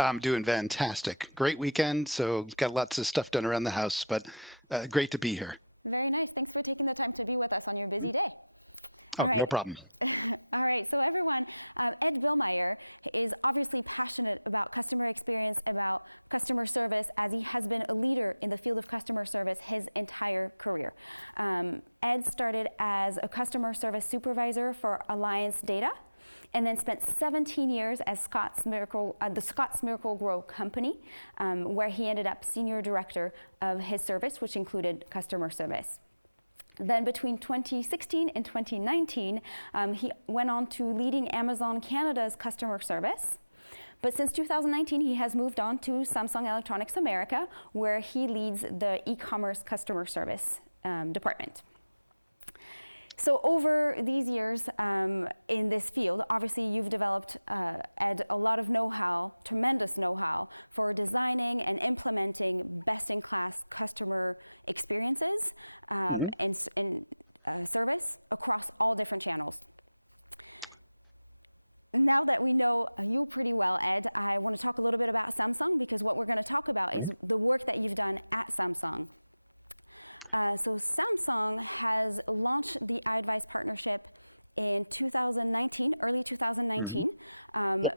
I'm doing fantastic. Great weekend, so got lots of stuff done around the house, but great to be here. Oh, no problem. Hmm. Hmm. Yep.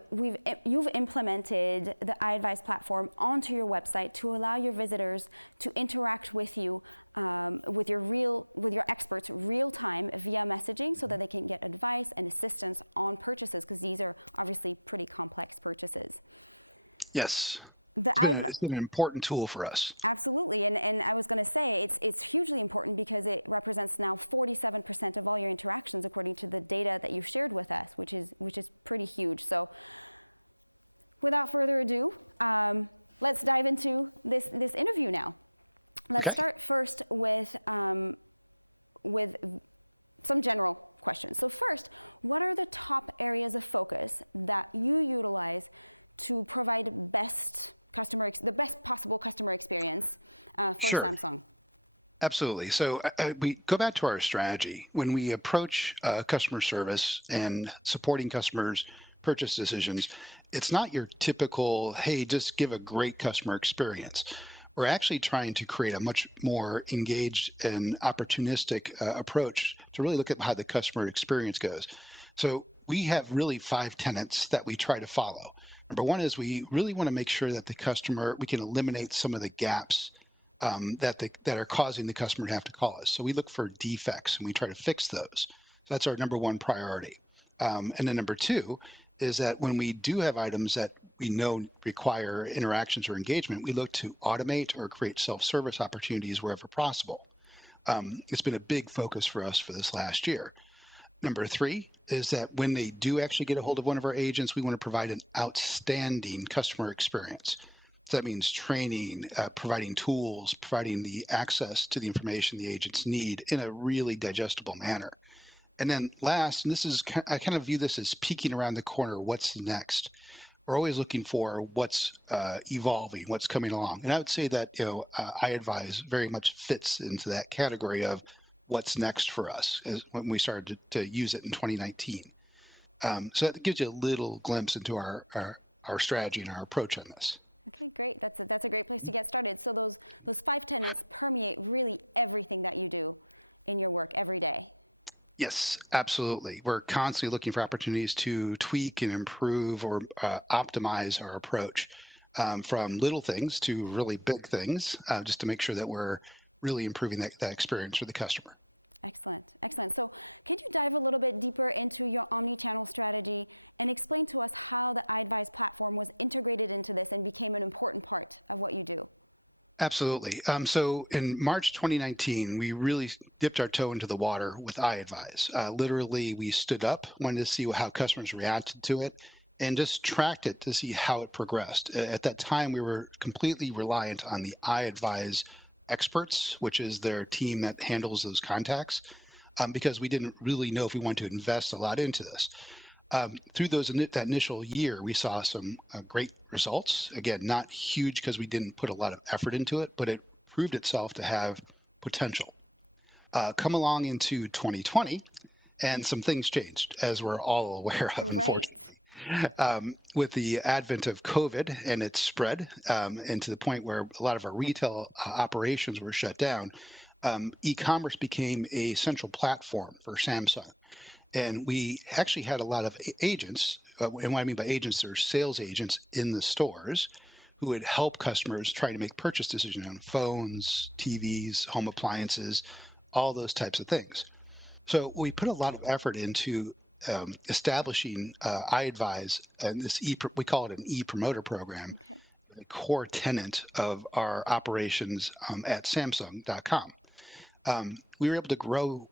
Yes, it's been an important tool for us. Okay, sure, absolutely. So we go back to our strategy when we approach customer service and supporting customers' purchase decisions. It's not your typical, hey, just give a great customer experience. We're actually trying to create a much more engaged and opportunistic approach to really look at how the customer experience goes. So we have really five tenets that we try to follow. Number one is we really want to make sure that the customer, we can eliminate some of the gaps that are causing the customer to have to call us. So we look for defects and we try to fix those. So that's our number one priority. And then number two is that when we do have items that we know require interactions or engagement, we look to automate or create self-service opportunities wherever possible. It's been a big focus for us for this last year. Number three is that when they do actually get a hold of one of our agents, we want to provide an outstanding customer experience. So that means training, providing tools, providing the access to the information the agents need in a really digestible manner. And then last, and this is, I kind of view this as peeking around the corner, what's next? We're always looking for what's evolving, what's coming along. And I would say that I advise very much fits into that category of what's next for us as when we started to use it in 2019. So that gives you a little glimpse into our strategy and our approach on this. Yes, absolutely. We're constantly looking for opportunities to tweak and improve or optimize our approach from little things to really big things, just to make sure that we're really improving that experience for the customer. Absolutely. So in March 2019, we really dipped our toe into the water with iAdvise. Literally, we stood up, wanted to see how customers reacted to it, and just tracked it to see how it progressed. At that time, we were completely reliant on the iAdvise experts, which is their team that handles those contacts, because we didn't really know if we wanted to invest a lot into this. Through that initial year, we saw some great results. Again, not huge because we didn't put a lot of effort into it, but it proved itself to have potential. Come along into 2020, and some things changed, as we're all aware of, unfortunately. With the advent of COVID and its spread, and to the point where a lot of our retail operations were shut down, e-commerce became a central platform for Samsung. And we actually had a lot of agents. And what I mean by agents, they're sales agents in the stores who would help customers try to make purchase decisions on phones, TVs, home appliances, all those types of things. So we put a lot of effort into establishing iAdvise and this we call it an e-promoter program, a core tenet of our operations at Samsung.com. We were able to grow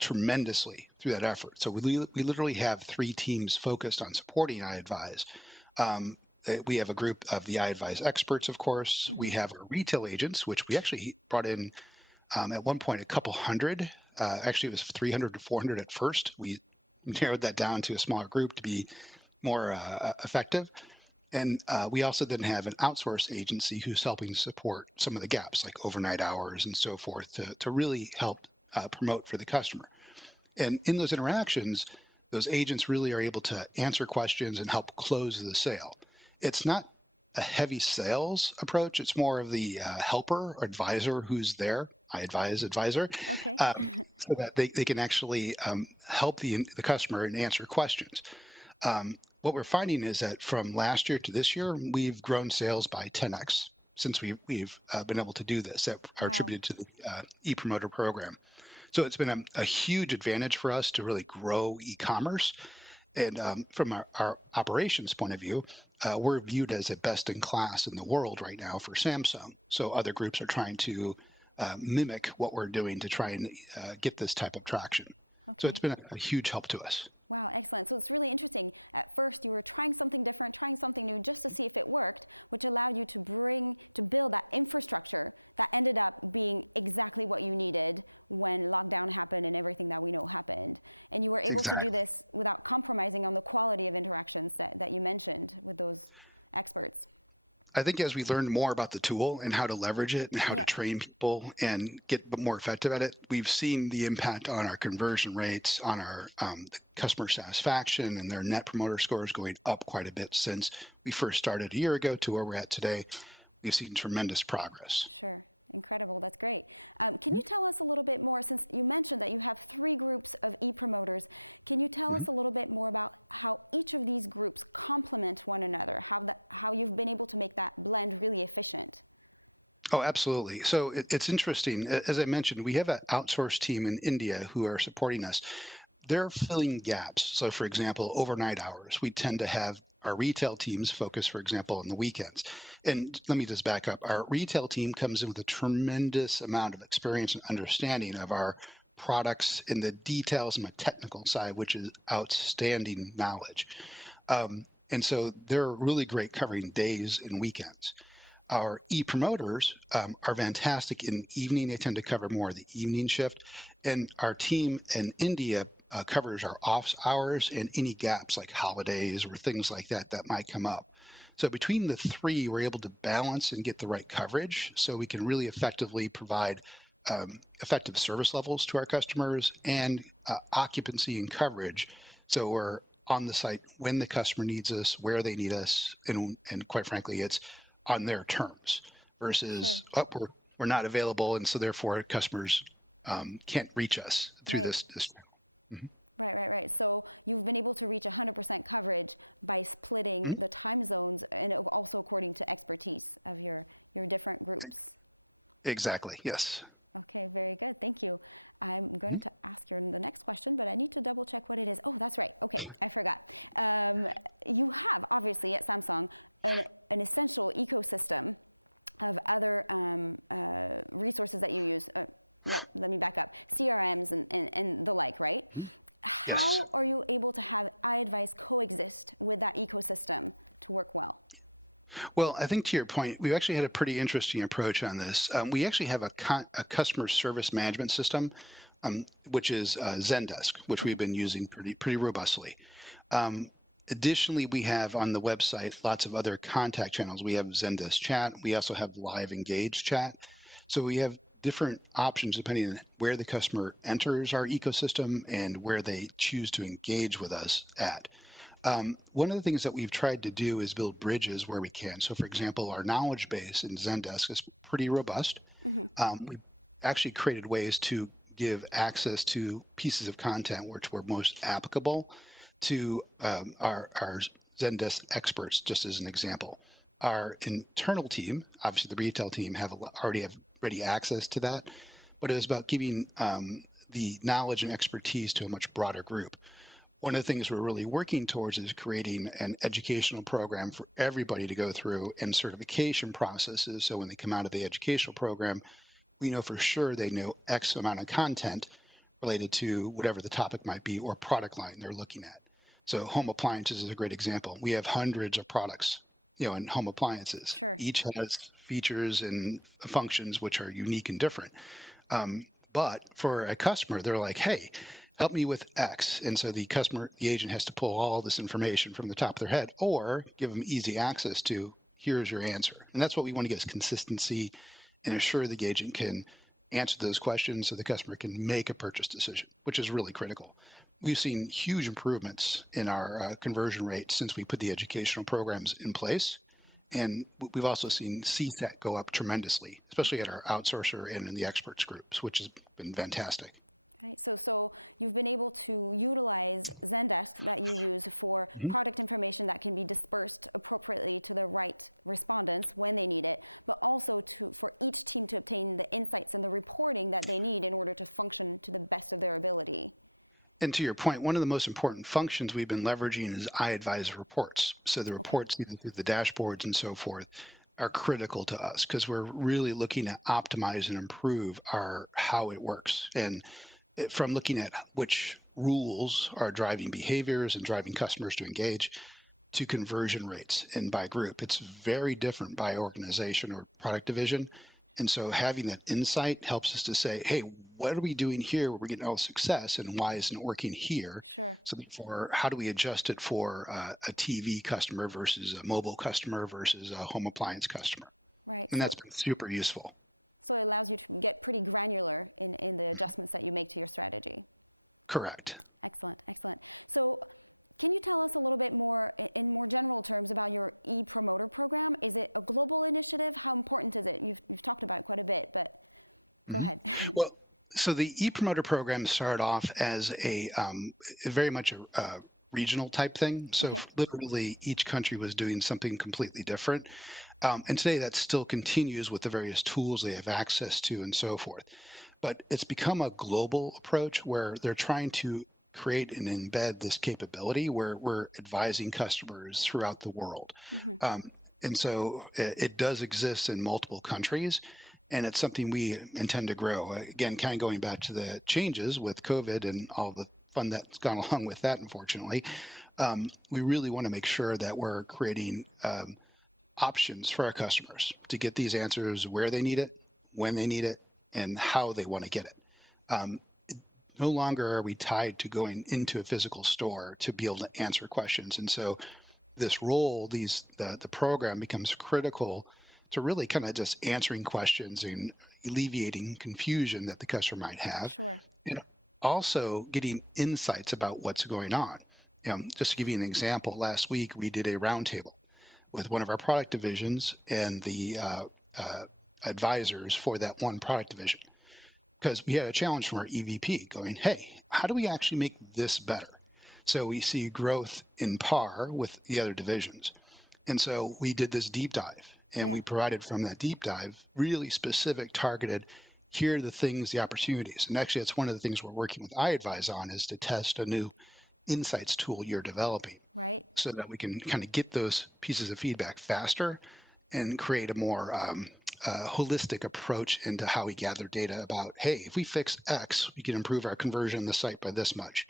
tremendously through that effort. So we literally have three teams focused on supporting iAdvise. We have a group of the iAdvise experts, of course. We have our retail agents, which we actually brought in at one point a couple hundred. Actually, it was 300 to 400 at first. We narrowed that down to a smaller group to be more effective. And we also then have an outsource agency who's helping support some of the gaps, like overnight hours and so forth, to really help promote for the customer. And in those interactions, those agents really are able to answer questions and help close the sale. It's not a heavy sales approach. It's more of the helper or advisor who's there. I advise advisor, so that they can actually help the customer and answer questions. What we're finding is that from last year to this year, we've grown sales by 10x since we've been able to do this that are attributed to the e-promoter program. So it's been a huge advantage for us to really grow e-commerce. And from our operations point of view, we're viewed as a best in class in the world right now for Samsung. So other groups are trying to mimic what we're doing to try and get this type of traction. So it's been a huge help to us. Exactly. I think as we learned more about the tool and how to leverage it and how to train people and get more effective at it, we've seen the impact on our conversion rates, on our the customer satisfaction, and their net promoter scores going up quite a bit since we first started a year ago to where we're at today. We've seen tremendous progress. Mhm. Mhm. Oh, absolutely. So it's interesting. As I mentioned, we have an outsourced team in India who are supporting us. They're filling gaps. So, for example, overnight hours, we tend to have our retail teams focus, for example, on the weekends. And let me just back up. Our retail team comes in with a tremendous amount of experience and understanding of our products and the details on the technical side, which is outstanding knowledge. And so they're really great covering days and weekends. Our e-promoters are fantastic in the evening. They tend to cover more of the evening shift. And our team in India covers our off hours and any gaps like holidays or things like that that might come up. So between the three, we're able to balance and get the right coverage so we can really effectively provide effective service levels to our customers and occupancy and coverage. So we're on the site when the customer needs us, where they need us, and quite frankly, it's on their terms versus we're not available, and so therefore customers can't reach us through this channel. Mhm. Mhm. Exactly. Yes. Mhm. Mhm. Yes. Well, I think to your point, we've actually had a pretty interesting approach on this. We actually have a customer service management system, which is Zendesk, which we've been using pretty robustly. Um, Additionally, we have on the website lots of other contact channels. We have Zendesk Chat. We also have Live Engage Chat. So we have different options depending on where the customer enters our ecosystem and where they choose to engage with us at. One of the things that we've tried to do is build bridges where we can. So, for example, our knowledge base in Zendesk is pretty robust. We actually created ways to give access to pieces of content which were most applicable to our Zendesk experts, just as an example. Our internal team, obviously the retail team, already have ready access to that, but it was about giving the knowledge and expertise to a much broader group. One of the things we're really working towards is creating an educational program for everybody to go through and certification processes. So when they come out of the educational program, we know for sure they know X amount of content related to whatever the topic might be or product line they're looking at. So home appliances is a great example. We have hundreds of products, in home appliances. Each has features and functions which are unique and different. But for a customer, they're like, hey, help me with X. And so the agent has to pull all this information from the top of their head or give them easy access to here's your answer. And that's what we want to get is consistency and assure the agent can answer those questions so the customer can make a purchase decision, which is really critical. We've seen huge improvements in our conversion rate since we put the educational programs in place. And we've also seen CSAT go up tremendously, especially at our outsourcer and in the experts groups, which has been fantastic. Mhm. And to your point, one of the most important functions we've been leveraging is iAdvisor reports. So the reports, even through the dashboards and so forth, are critical to us because we're really looking to optimize and improve our how it works. And from looking at which rules are driving behaviors and driving customers to engage to conversion rates and by group. It's very different by organization or product division. And so having that insight helps us to say, hey, what are we doing here where we're getting all success and why isn't it working here? So therefore, how do we adjust it for a TV customer versus a mobile customer versus a home appliance customer? And that's been super useful. Correct. Mhm. Well, so the e-promoter program started off as very much a regional type thing. So literally each country was doing something completely different. And today that still continues with the various tools they have access to and so forth. But it's become a global approach where they're trying to create and embed this capability where we're advising customers throughout the world. Um, and so it does exist in multiple countries, and it's something we intend to grow. Again, kind of going back to the changes with COVID and all the fun that's gone along with that, unfortunately, we really want to make sure that we're creating options for our customers to get these answers where they need it, when they need it, and how they want to get it. Um, no longer are we tied to going into a physical store to be able to answer questions. And so this role, the program becomes critical to really kind of just answering questions and alleviating confusion that the customer might have, and also getting insights about what's going on. Just to give you an example, last week we did a roundtable with one of our product divisions and the uh, advisors for that one product division because we had a challenge from our EVP going, hey, how do we actually make this better? So we see growth in par with the other divisions. And so we did this deep dive and we provided from that deep dive really specific targeted here are the things, the opportunities. And actually, that's one of the things we're working with iAdvise on is to test a new insights tool you're developing so that we can kind of get those pieces of feedback faster and create a more holistic approach into how we gather data about, hey, if we fix X, we can improve our conversion on the site by this much.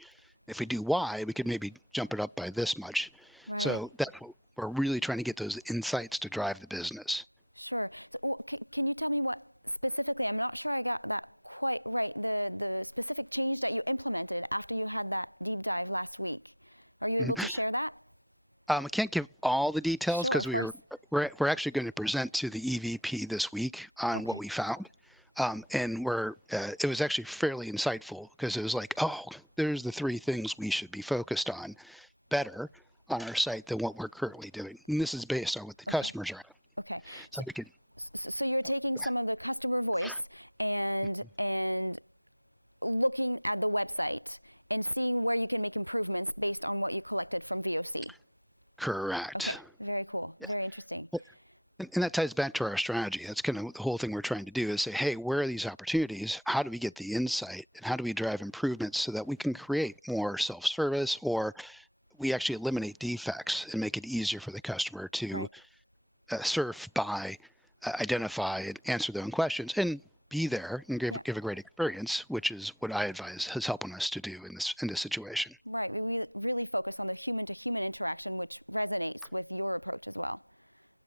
If we do Y, we could maybe jump it up by this much. So that's what we're really trying to get those insights to drive the business. Mhm. I can't give all the details because we're actually going to present to the EVP this week on what we found. And it was actually fairly insightful because it was like, oh, there's the three things we should be focused on better. on our site than what we're currently doing. And this is based on what the customers are. So we can correct. Yeah. And that ties back to our strategy. That's kind of the whole thing we're trying to do is say, hey, where are these opportunities? How do we get the insight? And how do we drive improvements so that we can create more self service or we actually eliminate defects and make it easier for the customer to surf by, identify, and answer their own questions and be there and give a great experience, which is what I advise has helping us to do in this situation.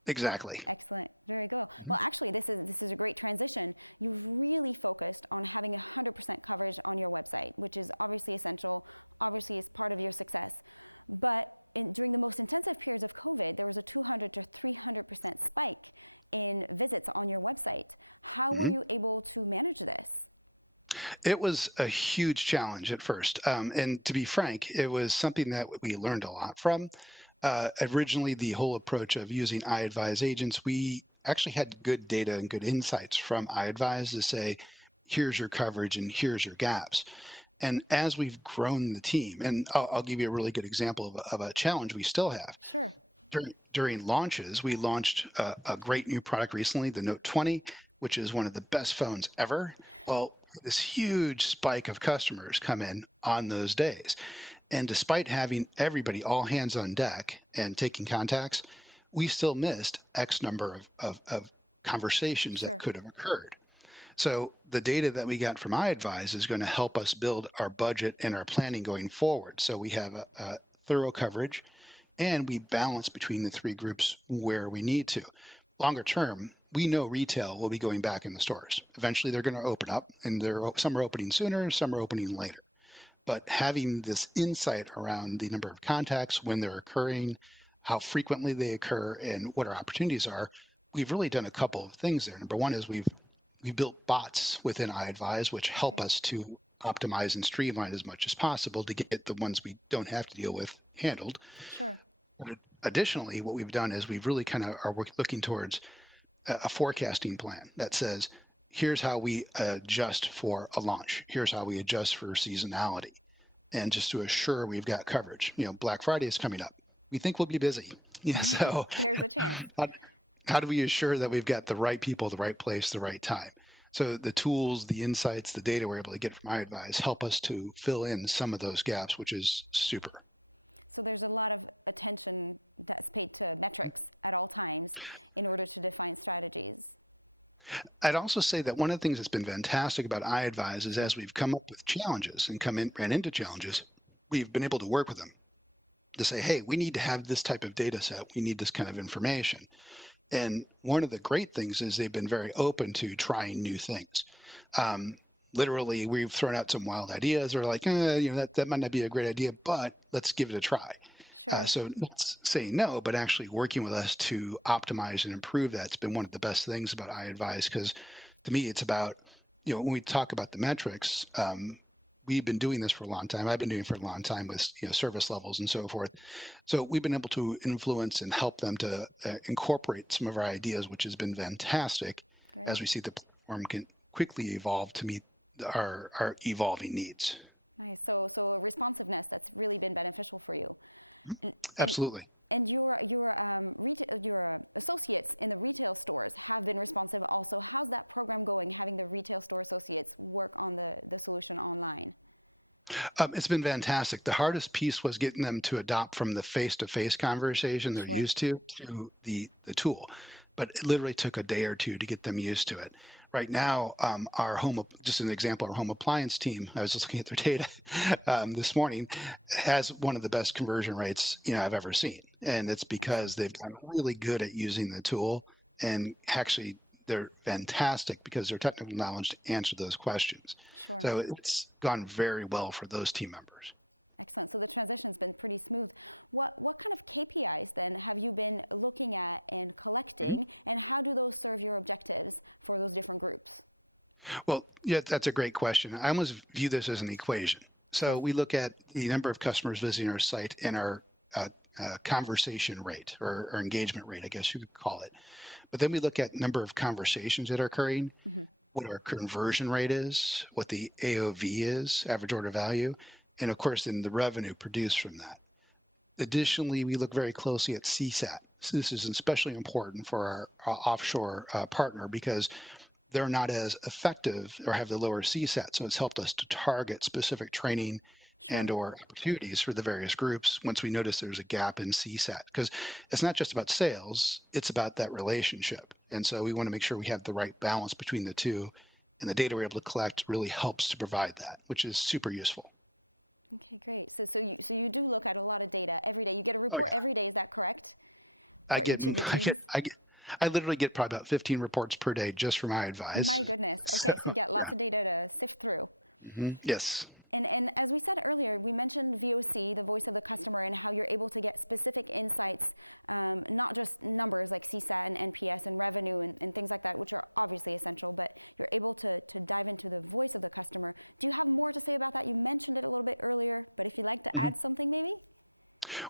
Exactly. Mhm. Mhm. It was a huge challenge at first. And to be frank, it was something that we learned a lot from. Originally, the whole approach of using iAdvise agents, we actually had good data and good insights from iAdvise to say, here's your coverage and here's your gaps. And as we've grown the team, and I'll give you a really good example of a challenge we still have. During launches, we launched a great new product recently, the Note 20, which is one of the best phones ever. Well, this huge spike of customers come in on those days. And despite having everybody all hands on deck and taking contacts, we still missed X number of conversations that could have occurred. So the data that we got from iAdvise is going to help us build our budget and our planning going forward. So we have a thorough coverage and we balance between the three groups where we need to. Longer term, we know retail will be going back in the stores. Eventually, they're going to open up, and some are opening sooner, some are opening later. But having this insight around the number of contacts, when they're occurring, how frequently they occur, and what our opportunities are, we've really done a couple of things there. Number one is we built bots within iAdvise, which help us to optimize and streamline as much as possible to get the ones we don't have to deal with handled. Additionally, what we've done is we've really kind of are looking towards a forecasting plan that says, here's how we adjust for a launch. Here's how we adjust for seasonality. And just to assure we've got coverage. Black Friday is coming up. We think we'll be busy. Yeah. So how, how do we assure that we've got the right people, the right place, the right time? So the tools, the insights, the data we're able to get from iAdvise help us to fill in some of those gaps, which is super. I'd also say that one of the things that's been fantastic about iAdvise is as we've come up with challenges and ran into challenges, we've been able to work with them to say, hey, we need to have this type of data set. We need this kind of information. And one of the great things is they've been very open to trying new things. Um, Literally, we've thrown out some wild ideas or like, that might not be a great idea, but let's give it a try. So not saying no, but actually working with us to optimize and improve that's been one of the best things about iAdvise because to me it's about when we talk about the metrics. We've been doing this for a long time. I've been doing it for a long time with service levels and so forth. So we've been able to influence and help them to incorporate some of our ideas, which has been fantastic as we see the platform can quickly evolve to meet our evolving needs. Mhm. Absolutely. It's been fantastic. The hardest piece was getting them to adopt from the face-to-face conversation they're used to the tool, but it literally took a day or two to get them used to it. Right now, just an example, our home appliance team. I was just looking at their data this morning, has one of the best conversion rates I've ever seen, and it's because they've gotten really good at using the tool, and actually they're fantastic because their technical knowledge to answer those questions. So it's gone very well for those team members. Mhm. Well, yeah, that's a great question. I almost view this as an equation. So we look at the number of customers visiting our site and our conversation rate or engagement rate, I guess you could call it. But then we look at number of conversations that are occurring, what our conversion rate is, what the AOV is, average order value, and of course, then the revenue produced from that. Additionally, we look very closely at CSAT. So this is especially important for our offshore partner because they're not as effective or have the lower CSAT. So it's helped us to target specific training and or opportunities for the various groups once we notice there's a gap in CSAT. Because it's not just about sales, it's about that relationship. And so we want to make sure we have the right balance between the two. And the data we're able to collect really helps to provide that, which is super useful. Oh yeah. I literally get probably about 15 reports per day just for my advice. So yeah. Yes. Mhm.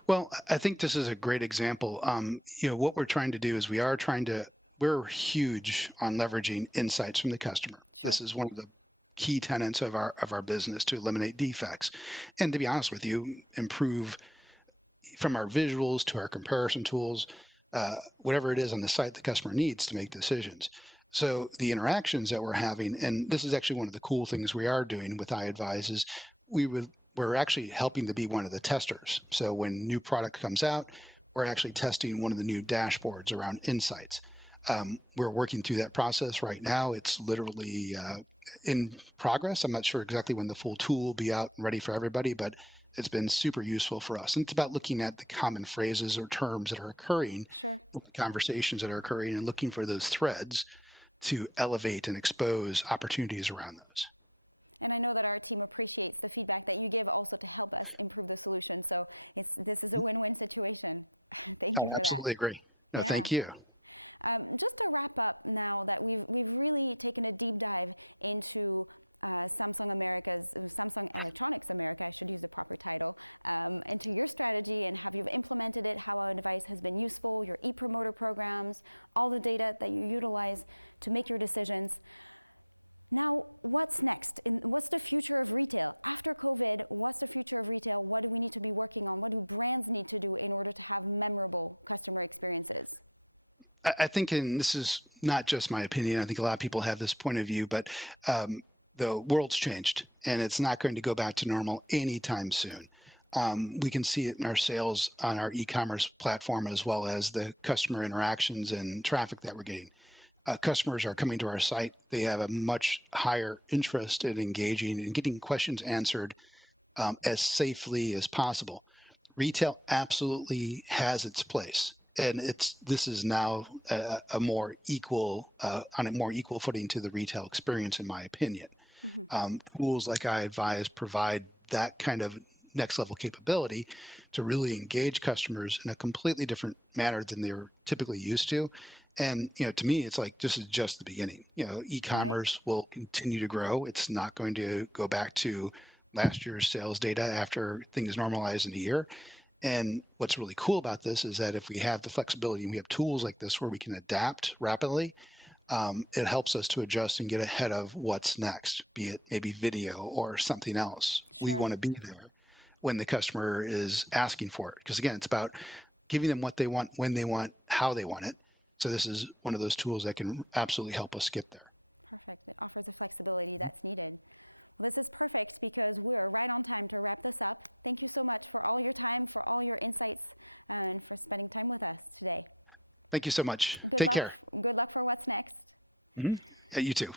Well, I think this is a great example. What we're trying to do is we're huge on leveraging insights from the customer. This is one of the key tenets of our business to eliminate defects, and to be honest with you, improve from our visuals to our comparison tools, whatever it is on the site the customer needs to make decisions. So the interactions that we're having, and this is actually one of the cool things we are doing with iAdvise is we're actually helping to be one of the testers. So when new product comes out, we're actually testing one of the new dashboards around insights. We're working through that process right now. It's literally in progress. I'm not sure exactly when the full tool will be out and ready for everybody, but it's been super useful for us. And it's about looking at the common phrases or terms that are occurring, the conversations that are occurring, and looking for those threads to elevate and expose opportunities around those. I absolutely agree. No, thank you. I think, and this is not just my opinion, I think a lot of people have this point of view, but the world's changed and it's not going to go back to normal anytime soon. We can see it in our sales on our e-commerce platform as well as the customer interactions and traffic that we're getting. Customers are coming to our site. They have a much higher interest in engaging and getting questions answered as safely as possible. Retail absolutely has its place, and this is now a more equal on a more equal footing to the retail experience, in my opinion. Tools like I advise provide that kind of next level capability to really engage customers in a completely different manner than they're typically used to. And to me, it's like this is just the beginning. E-commerce will continue to grow. It's not going to go back to last year's sales data after things normalize in a year. And what's really cool about this is that if we have the flexibility and we have tools like this where we can adapt rapidly, it helps us to adjust and get ahead of what's next, be it maybe video or something else. We want to be there when the customer is asking for it. Because again, it's about giving them what they want, when they want, how they want it. So this is one of those tools that can absolutely help us get there. Thank you so much. Take care. Mhm. You too.